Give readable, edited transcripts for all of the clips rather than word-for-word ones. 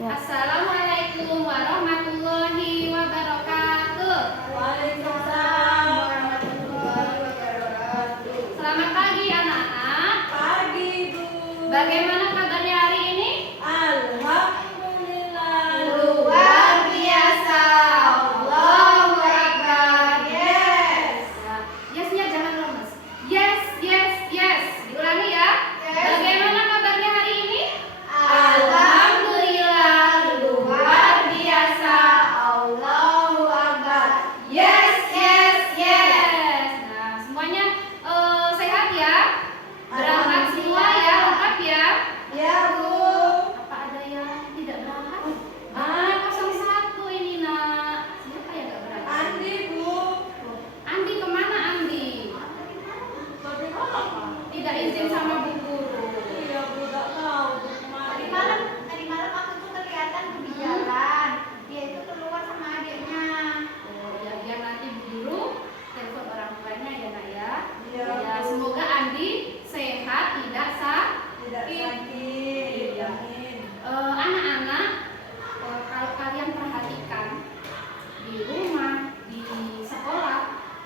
Ya. Assalamualaikum warahmatullahi wabarakatuh. Waalaikumsalam warahmatullahi wabarakatuh. Selamat pagi anak-anak. Pagi, Bu. Bagaimana kabarnya hari ini? Alhamdulillah. Luar biasa. Allahu Akbar. Yes. Nah, yesnya jangan lemes. Yes, yes, yes. Diulangi ya. Yes. Bagaimana kabarnya hari ini? Alhamdulillah. Luar biasa. Allahu Akbar. Yes, yes, yes. Nah, semuanya sehat ya? Berangkat semua ya, lengkap ya? Ya, Bu. Apa ada yang tidak berangkat? Ah, 01 ini nak. Siapa yang nggak berangkat? Andi, Bu. Andi kemana Andi? Bagaimana? Tidak izin sama bu guru. Iya, Bu, tak tahu. Tadi malam aku tuh kelihatan di jalan. Dia itu keluar sama adiknya. Oh ya, biar nanti bu guru telepon orang tuanya ya nak ya. Iya, Ya, Bu. semoga Andi sehat, tidak Tidak sakit. Iya. Amin. Anak-anak, kalau kalian perhatikan di rumah, di sekolah,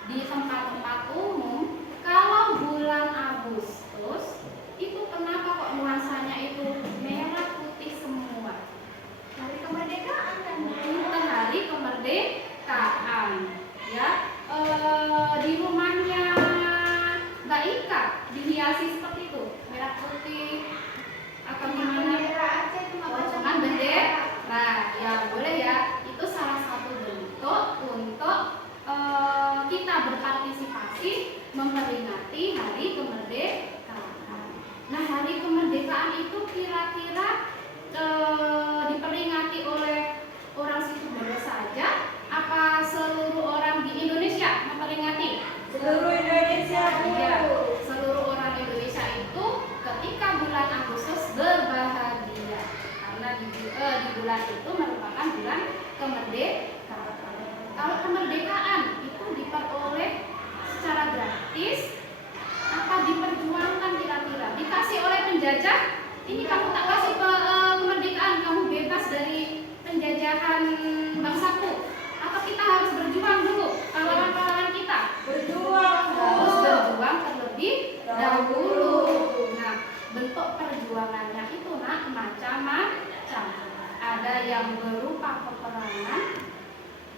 di tempat-tempat umum, kalau bulan Agustus itu kenapa kok nuansanya itu merah putih semua? Hari kemerdekaan kan. Itu hari kemerdekaan, ya. Di rumahnya Mbak Ika dihiasi seperti itu, merah putih atau gimana? Bendera aja cuma Cuman bendera, ya boleh ya. Itu salah satu bentuk untuk kita berpartisipasi memperingati Hari Kemerdekaan. Nah, Hari Kemerdekaan itu kira-kira diperingati oleh orang Situbondo saja? Apa seluruh orang di Indonesia memperingati? Seluruh Indonesia, Bu. Iya, seluruh orang Indonesia itu ketika bulan Agustus berbahagia karena di bulan itu merupakan bulan kemerdekaan. Kalau kemerdekaan itu diperoleh secara gratis apa diperjuangkan kira-kira? Dikasih oleh penjajah? Ini kamu tak kasih kemerdekaan, kamu bebas dari penjajahan bangsaku. Atau kita harus berjuang dulu, pahlawan-pahlawan kita? Berjuang, Bu. Harus berjuang terlebih dahulu. Nah, bentuk perjuangannya itu nak macam-macam. Ada yang berupa peperangan,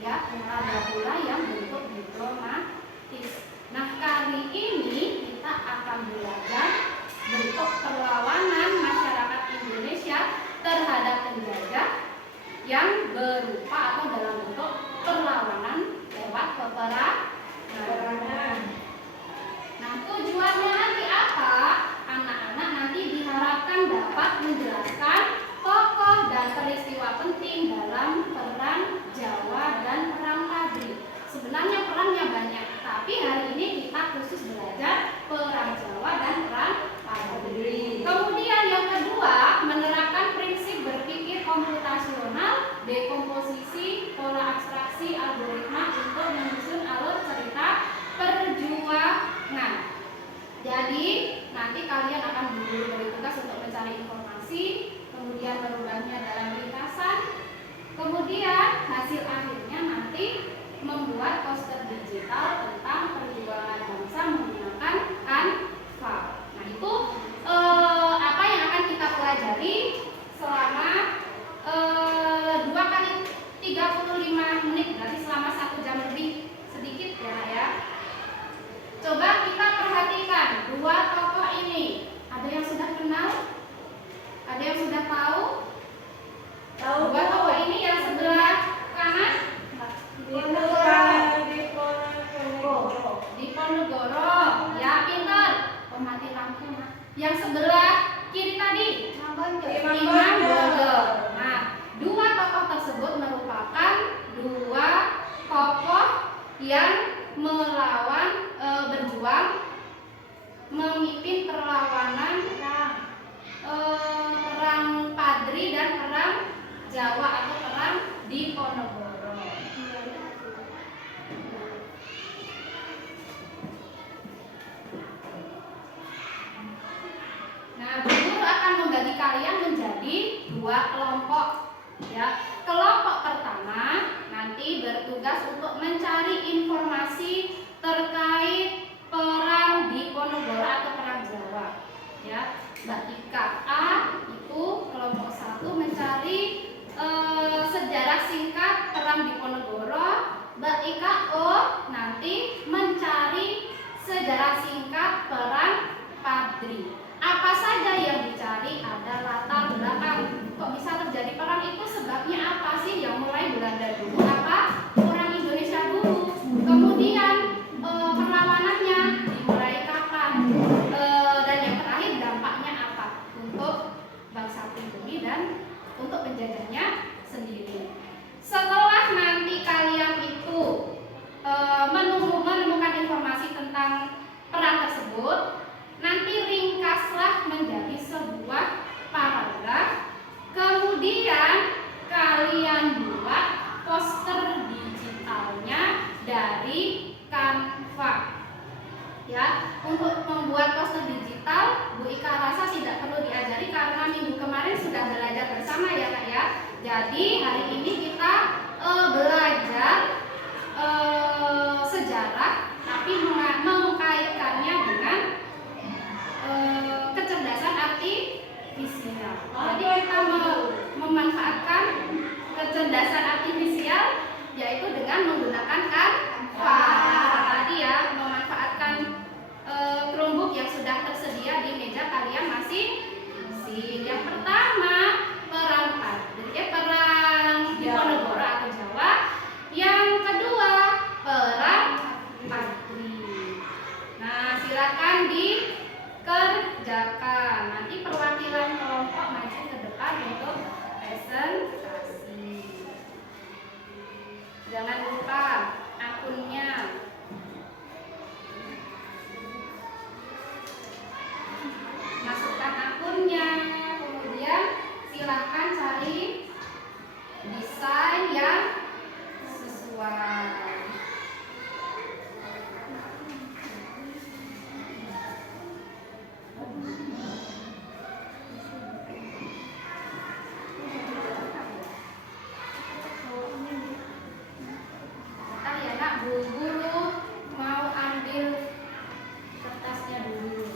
ya, ada pula yang bentuk diplomatis. Nah, kali ini kita akan belajar bentuk perlawanan masyarakat Indonesia terhadap penjajah yang berupa atau dalam bentuk perlawanan lewat peperangan. Nah, tujuannya nanti apa? Anak-anak nanti diharapkan dapat menjelaskan tokoh dan peristiwa penting dalam perang Jawa dan perang Padri. Sebenarnya perangnya banyak, tapi hari ini kita khusus belajar perang Jawa dan perang Padri. Kemudian yang kedua, menerapkan prinsip berpikir komputasional, dekomposisi, pola abstraksi, algoritma untuk menyusun alur cerita perjuangan. Jadi nanti kalian akan diberi tugas untuk mencari informasi, kemudian merubahnya dalam ringkasan, kemudian hasil akhirnya nanti membuat poster digital tentang perjuangan bangsa menggunakan Canva. Nah, itu apa yang akan kita pelajari selama 2 kali 35 menit, berarti selama 1 jam lebih sedikit ya. Coba kita perhatikan dua tokoh ini. Ada yang sudah kenal? Ada yang sudah tahu? Tahu, Dua Bu. tokoh ini yang sebelah kanan di Ponegoro. Ya, pintar. Pemati lampu. Yang sebelah kiri tadi Imam Bonjol. Nah, dua tokoh tersebut merupakan dua tokoh yang melawan, berjuang, memimpin perlawanan perang Padri dan perang Jawa atau perang Diponegoro. Nah, guru akan membagi kalian menjadi 2 kelompok. Ya, kelompok pertama nanti bertugas untuk mencari informasi terkait perang Diponegoro atau perang Jawa. Ya, Mbak Ika A itu kelompok 1 mencari sejarah singkat perang Diponegoro. Mbak Ika O nanti mencari sejarah singkat perang Padri. Apa saja yang dicari? Ada latar belakang. Kok bisa terjadi perang itu, sebabnya apa sih? Yang mulai Belanda dulu apa? Orang Indonesia dulu. Kemudian perlawanannya dimulai kapan? Dan yang terakhir dampaknya apa untuk bangsa pribumi dan untuk penjajahnya sendiri. Setelah nanti kalian itu menemukan informasi tentang perang tersebut, nanti ringkaslah menjadi sebuah paragraf. Kemudian kalian buat poster digitalnya dari Canva. Ya, untuk membuat poster digital, Bu Ika rasa tidak perlu diajari karena minggu kemarin sudah belajar bersama ya Kak ya. Jadi hari ini kita belajar sejarah, tapi mengkaitkannya dengan kecerdasan artifisial. Jadi kita memanfaatkan kecerdasan artifisial yaitu dengan menggunakan Canva. Tadi ya, memanfaatkan Chromebook yang sudah tersedia di meja kalian masing-masing. Yang pertama, perang Diponegoro atau Jawa. Yang kedua, perang Padri. Nah, silakan dikerjakan. Nanti perwakilan kelompok maju ke depan untuk presentasi. Jangan lupa akunnya. Masukkan akunnya, kemudian silahkan cari desain yang sesuai. Bentar ya Nak, Bu Guru mau ambil kertasnya dulu.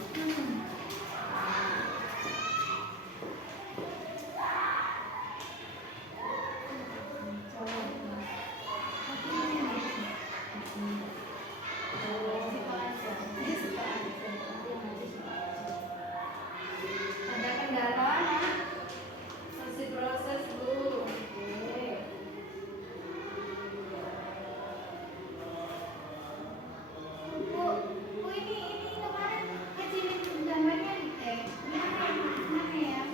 Ada kendala? Masih proses Bu. Oke. Bu, ini kemarin kecilin gambarnya mana ya?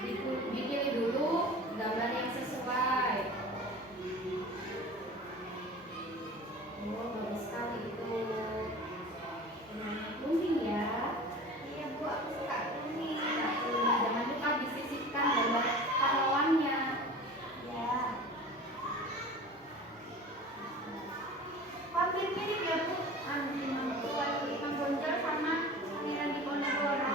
Dipilih dulu gambar yang sesuai. Oh, bagus sekali itu. Warna kuning ya. Iya Bu, aku suka kuning. Jangan lupa disisipkan gambar pahlawannya. Ya. Hampir mirip ya Bu. Imam Bonjol sama Pangeran Diponegoro.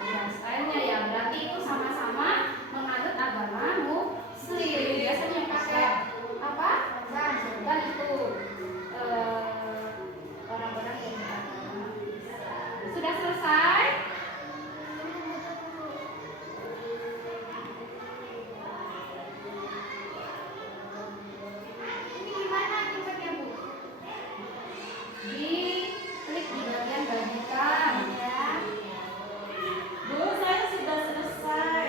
Ya, stylenya ya, berarti itu sama-sama menganut agama Muslim. Biasanya pakai apa? Dan itu orang-orang yang beragama. Sudah selesai? Ini gimana nyimpennya Bu? Klik di bagian bagikan. Ya. Bu, saya sudah selesai.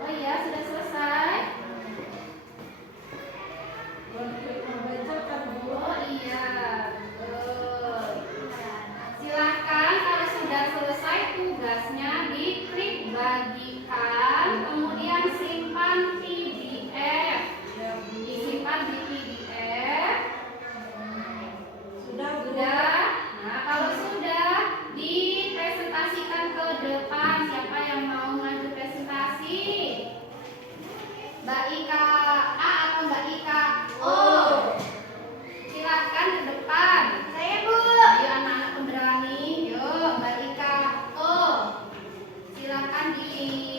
Oh iya, sudah selesai. Boleh klik membacakan Bu. Oh iya, betul. Silakan kalau sudah selesai tugasnya diklik bagikan, kemudian simpan PDF. Disimpan di PDF. Sudah Bu. Sudah. Nah, kalau sudah dipresentasikan ke depan. Siapa yang mau maju presentasi? Mbak Ika A atau Mbak Ika O? Silakan ke depan. Saya Bu. Ayo anak-anak pemberani. Yuk, Mbak Ika O. Silakan di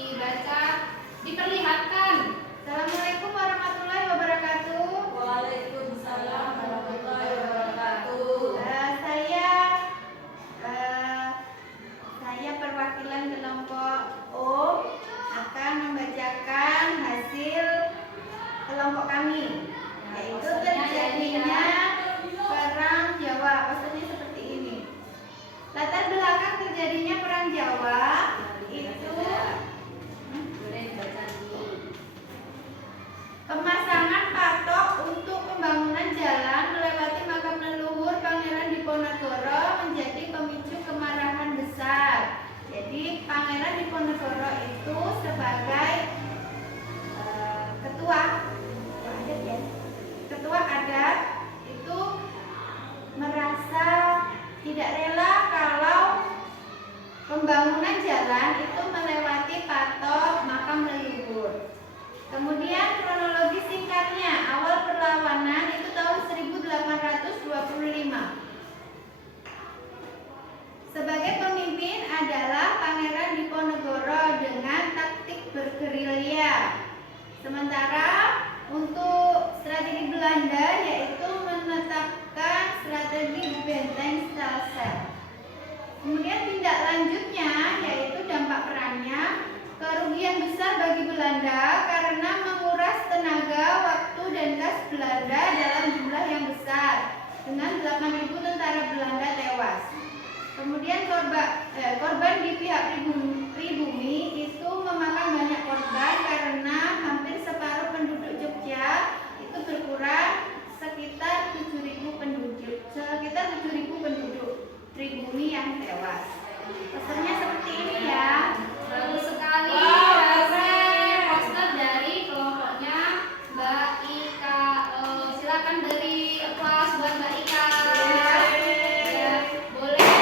Sementara untuk strategi Belanda yaitu menetapkan strategi benteng stelsel. Kemudian tindak lanjutnya yaitu dampak perannya, kerugian besar bagi Belanda karena menguras tenaga, waktu dan kas Belanda dalam jumlah yang besar dengan 8.000 tentara Belanda tewas. Kemudian korban di pihak pribumi itu memakan banyak korban karena hampir separuh penduduk Jogja itu berkurang sekitar 7.000 penduduk pribumi yang tewas. Pesannya seperti ini ya. Bagus sekali. Wow, Hasil poster dari kelompoknya Mbak Ika. Silakan beri applause buat Mbak Ika. Ya, boleh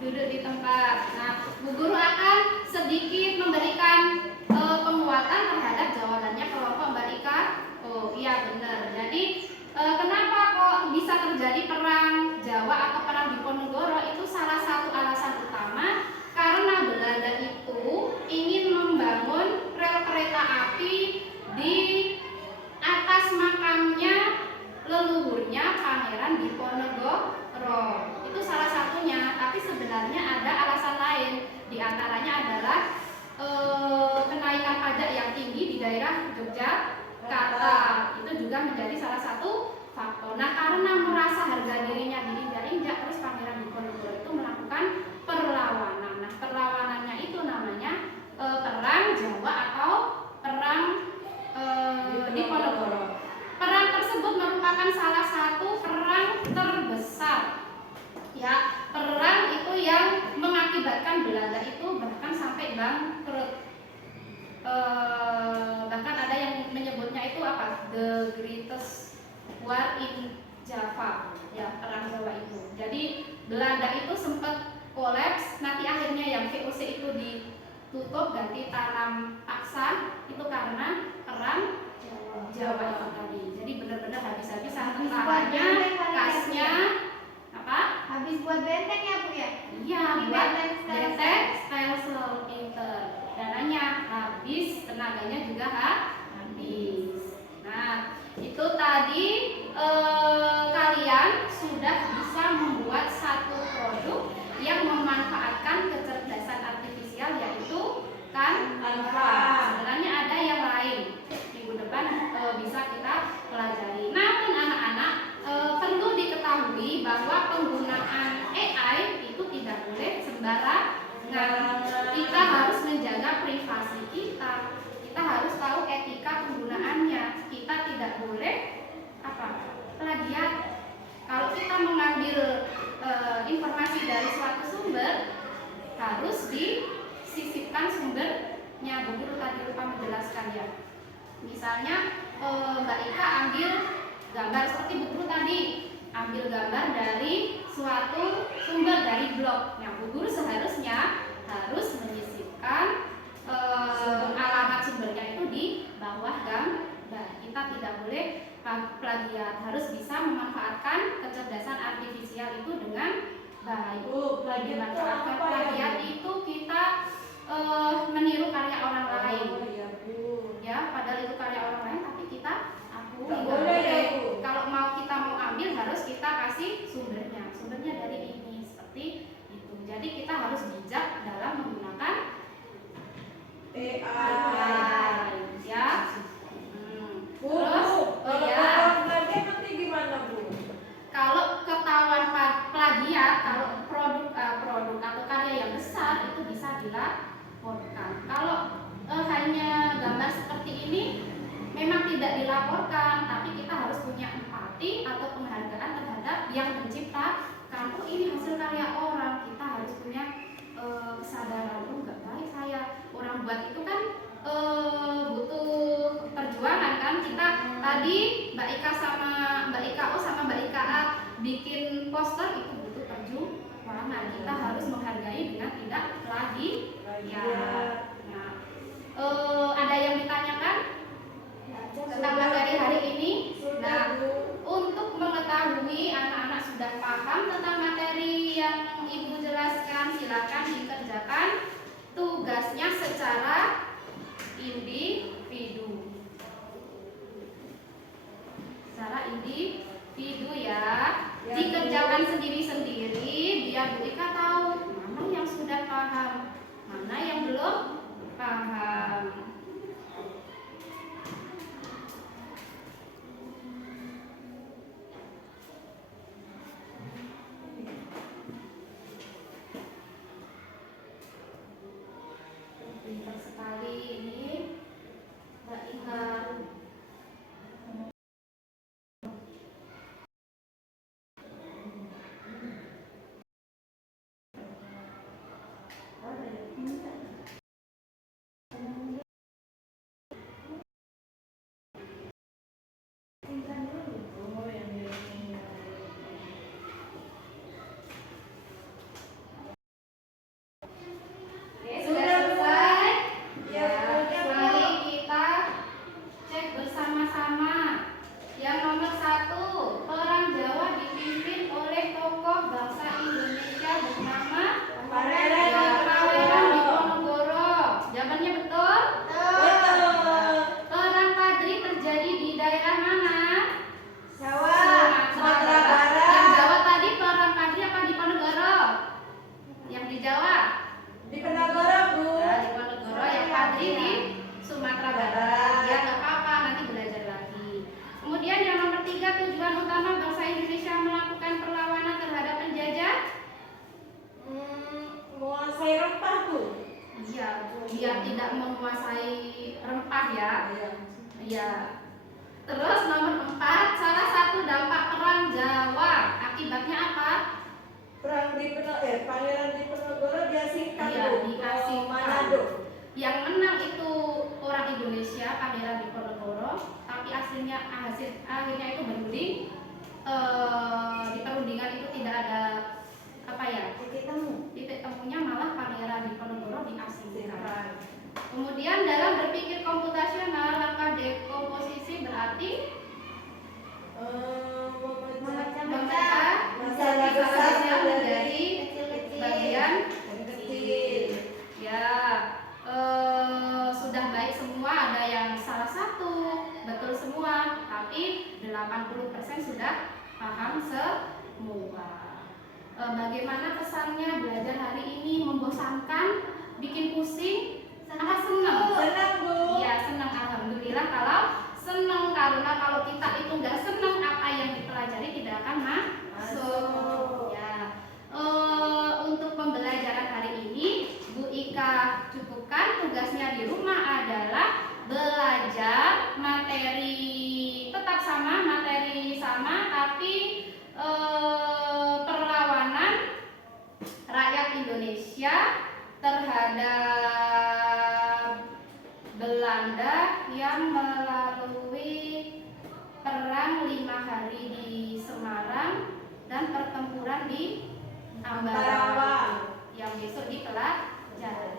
duduk di tempat. Nah, Bu Guru akan sedikit memberikan penguatan terhadap jawabannya kelompok Mbak Ika. Oh iya benar. Jadi kenapa kok bisa terjadi perang Jawa atau perang Diponegoro? Itu salah satu alasan utama karena Belanda itu ingin membangun rel kereta api di atas makamnya leluhurnya Pangeran Diponegoro. Itu salah satunya, tapi sebenarnya ada alasan lain. Di antaranya adalah kenaikan pajak yang tinggi di daerah Yogyakarta. Itu juga menjadi salah satu faktor. Nah, karena merasa harga dirinya diinjak-injak, terus Pangeran Diponegoro itu melakukan perlawanan. Nah, perlawanannya itu namanya perang Jawa atau perang Diponegoro. Perang tersebut merupakan salah satu perang terbesar. Ya, perang itu yang mengakibatkan Belanda itu bahkan sampai bangkrut. Bahkan ada yang menyebutnya itu apa? The Greatest War in Java, ya, perang Jawa itu. Jadi Belanda itu sempat kolaps, nanti akhirnya yang VOC itu ditutup ganti tanam paksa itu karena perang Jawa itu tadi. Jadi benar-benar habis-habisan tentaranya, kasnya, apa? Habis buat benteng ya Bu ya? Iya, buat benteng stelsel inter. Dananya habis, tenaganya juga habis. Nah, itu tadi kalian sudah bisa membuat satu produk yang memanfaatkan kecerdasan artifisial yaitu Canva. Sebenarnya ada yang lain. Minggu depan bisa kita pelajari. Namun anak-anak perlu diketahui bahwa penggunaan AI itu tidak boleh sembarangan. Kita harus menjaga privasi kita. Kita harus tahu etika penggunaannya. Kita tidak boleh plagiat. Kalau kita mengambil informasi dari suatu sumber, harus disisipkan sumbernya. Bu Guru tadi lupa menjelaskan ya. Misalnya Mbak Ika ambil gambar seperti Bu Guru tadi, ambil gambar dari suatu sumber dari blog. Nah, Bu Guru seharusnya harus menyisipkan alamat sumbernya itu di bawah gambar. Kita tidak boleh plagiat, harus bisa memanfaatkan kecerdasan artifisial itu dengan baik. Dimanfaatkan plagiat itu kita meniru karya orang lain. Ya, padahal itu karya orang lain tapi kita akui. Kalau kita mau ambil harus kita kasih sumbernya. Sumbernya dari ini seperti itu. Jadi kita harus bijak dalam menggunakan AI. Ya. Terus, nanti gimana Bu? kalau ketahuan plagiat, kalau produk atau karya yang besar itu bisa dilaporkan. Kalau hanya gambar seperti ini memang tidak dilaporkan, tapi kita harus punya empati atau penghargaan terhadap yang menciptakan. Oh, ini hasil karya orang, kita harus punya kesadaran. Oh, nggak baik orang buat itu kan butuh perjuangan kan. Kita tadi Mbak Ika sama Mbak Ika O sama Mbak Ika A bikin poster itu butuh perjuangan. Kita harus menghargai dengan tidak plagiat. Nah, ada yang ditanyakan tentang materi hari ini? Nah, untuk mengetahui anak-anak sudah paham tentang materi yang Ibu jelaskan, silakan dikerjakan tugasnya secara individu. Secara individu ya, dikerjakan sendiri-sendiri biar Bu Ika tahu mana yang sudah paham, mana yang belum paham. Pintar sekali ini Mbak Ika. Sudah selesai? Ya, Ya, mari kita cek bersama-sama. Yang nomor 1, Perang Jawa dipimpin oleh tokoh bangsa Indonesia bernama Pangeran Pangeran Diponegoro. Diponegoro. Jawabannya betul? Betul. Perang Padri terjadi di daerah mana? Jawa, Sumatera Barat. Yang Jawa tadi Perang Padri apa Diponegoro? Yang di Jawa? Diponegoro, Bu. Nah, Diponegoro. Yang Padri di Sumatera Barat. Ya nggak apa-apa, nanti belajar lagi. Kemudian yang nomor 3, tujuan utama bangsa Indonesia melakukan perlawanan terhadap penjajah? Menguasai rempah, Bu. Iya, biar tidak menguasai rempah ya. Iya. Terus nomor 4, salah satu dampak perang Jawa akibatnya apa? Pangeran Diponegoro diasingkan, Iya, Bu, ke diasingkan. Manado. Yang menang itu orang Indonesia, Pangeran Diponegoro, tapi akhirnya itu berunding. Di perundingan itu tidak ada apa ya? Titik temunya malah Pangeran Diponegoro diasingkan. Kemudian dalam berpikir komputasional, langkah dekomposisi berarti memecah masalah besar besar menjadi menjadi bagian kecil. ya. Sudah baik semua, ada yang salah satu betul semua, tapi 80% sudah paham semua. Bagaimana kesannya belajar hari ini? Membosankan? Bikin pusing? Apa senang? Senang, Bu. Iya, senang. Alhamdulillah kalau senang, karena kalau kita itu nggak senang, apa yang dipelajari tidak akan masuk. Ya. Untuk pembelajaran hari ini Bu Ika cukupkan. Tugasnya di rumah adalah belajar materi tetap sama, tapi perlawanan rakyat Indonesia terhadap Belanda yang melalui perang 5 hari di Semarang dan pertempuran di Ambarawa yang besok dipelajari.